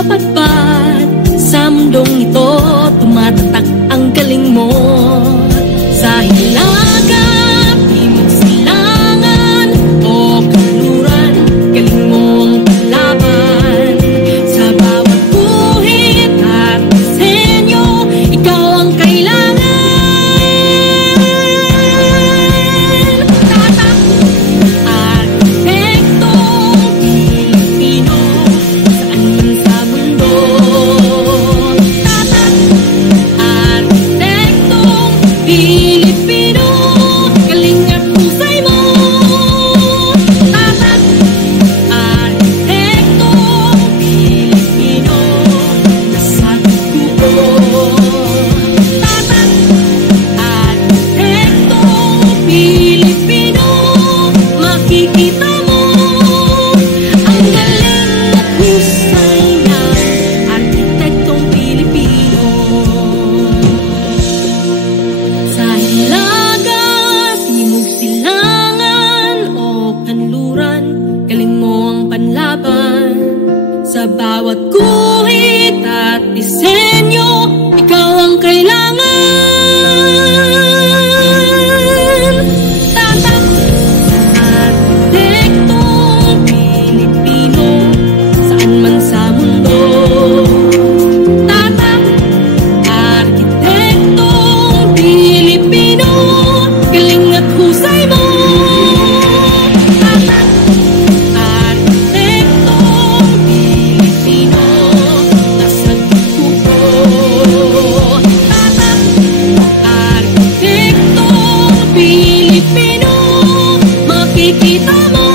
mapagpat. Sa mundong ito, tumatatak ang galing mo. Sa hilaga, timog silangan o kanluran, galing mo ang paglaban. Sa bawat guhit at disenyo, ikaw ang kailangan. Tatak, arkitektong Pilipino, saan man sa mundo. Tatak, arkitektong Pilipino, galing at husay mo. Tatak, arkitektong Pilipino, nasa dugo. Tatak, arkitektong Pilipino, makikita mo ang galing at husay ng arkitektong Pilipino. Sa hilaga, timog silangan o kanluran, galing mo ang panlaban. Sa bawat guhit at disenyo, ikaw ang kailangan. Tatak, arkitektong Pilipino, saan man sa mundo. Tatak, arkitektong Pilipino, galing at husay mo. Tatak, arkitektong Pilipino, nasa dugo. Tatak, arkitektong Pilipino, makikita mo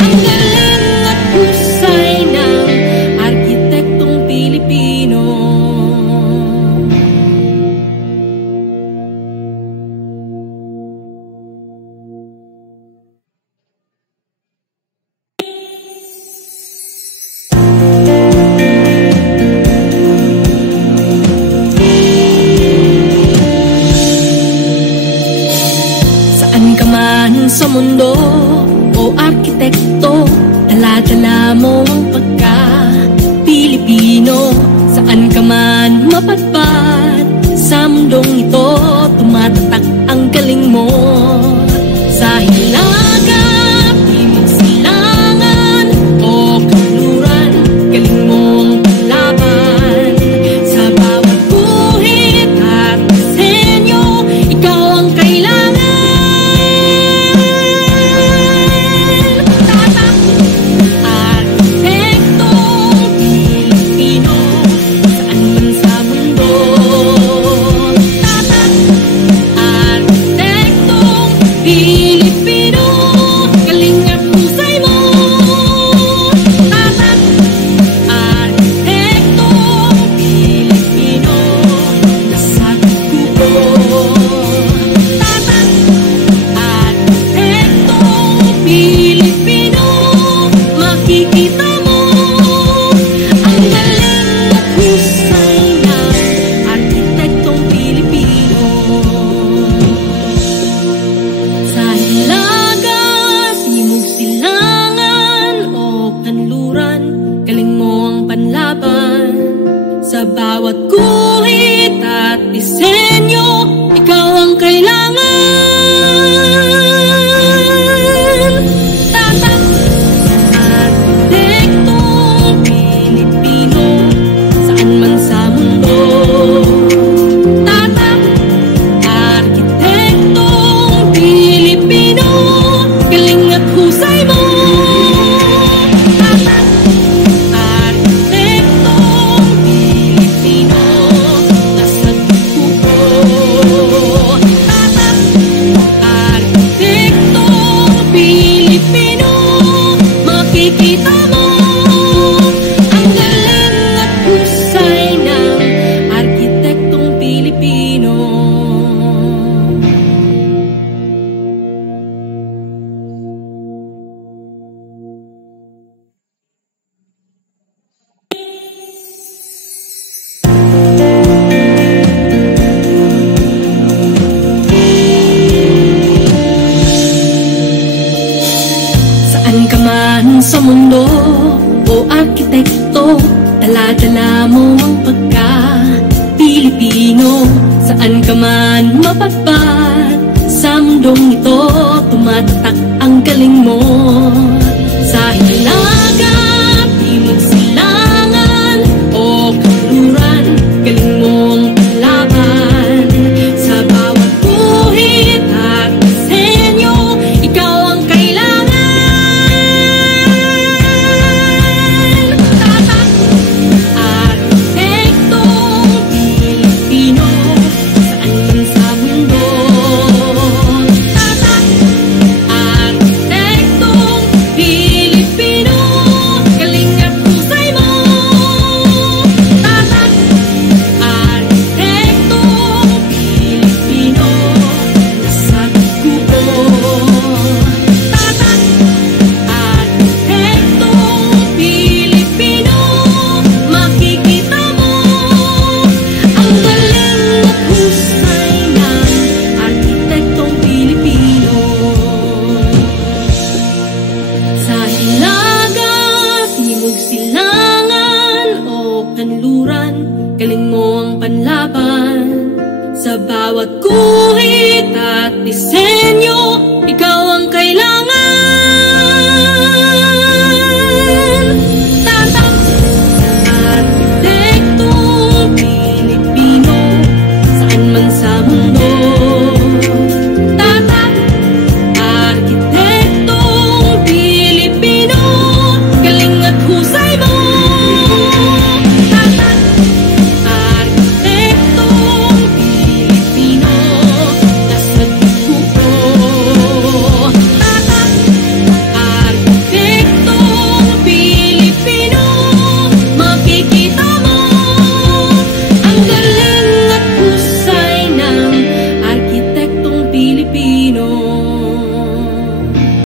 ang galing at husay ng arkitektong Pilipino. Saan ka man sa mundo, o arkitekto, dala-dala mo ang pagka-Pilipino. Saan ka man mapagpat, sa mundong ito, tumatatak ang galing mo. Sa hilaga, timog silangan o kanluran, galing mo ang panlaban. Sa bawat guhit at disenyo, ikaw ang kailangan. Tatak, arkitektong Pilipino, saan man sa mundo. Tatak, arkitektong Pilipino, galing at husay mo. Tatak, arkitektong Pilipino, nasa dugo. Tatak, arkitektong Pilipino, makikita mo ang galing at husay ng arkitektong Pilipino. Sa hilaga, timog silangan o kanluran, galing mo ang panlaban. Sa bawat guhit at disenyo, ikaw ang kailangan. Tatak, arkitektong Pilipino, saan man sa mundo. Tatak, arkitektong Pilipino, galing at husay mo. Tatak, arkitektong Pilipino, nasa dugo. Tatak, arkitektong Pilipino, makikita mo ang galing at husay ng arkitektong Pilipino. Saan ka man sa mundo, o arkitekto, Dala-dala mo ang pagka-Pilipino, saan ka man mapadpad. Sa mundong ito, tumatak ang galing mo. Sa hilang